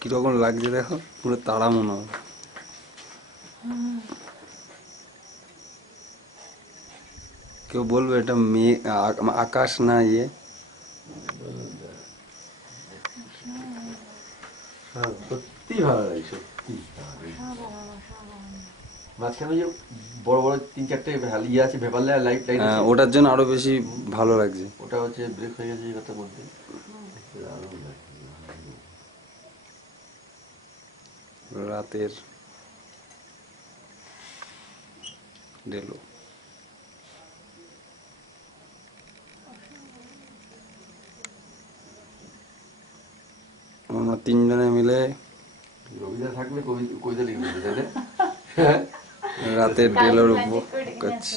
কিরকম লাগছে দেখো, পুরো তারা মনে হয়। কেউ বলবে এটা মেয়ে আকাশ না ইয়ে? সত্যি ভালো লাগে, সত্যি। মাঝখানে যে বড় বড় 3-4টে ইয়ে আছে, ভেপার লাইট লাইট আছে, ওটার জন্য আরো বেশি ভালো লাগছে। ওটা হচ্ছে ব্রেক হয়ে গেছে এই কথা বলতে। রাতের ডেলো আমরা তিনজনে মিলে রবিদা থাকলে কবিতা লিখে দেবে, তাই না? রাতের ডেলোর উপভোগ করছি।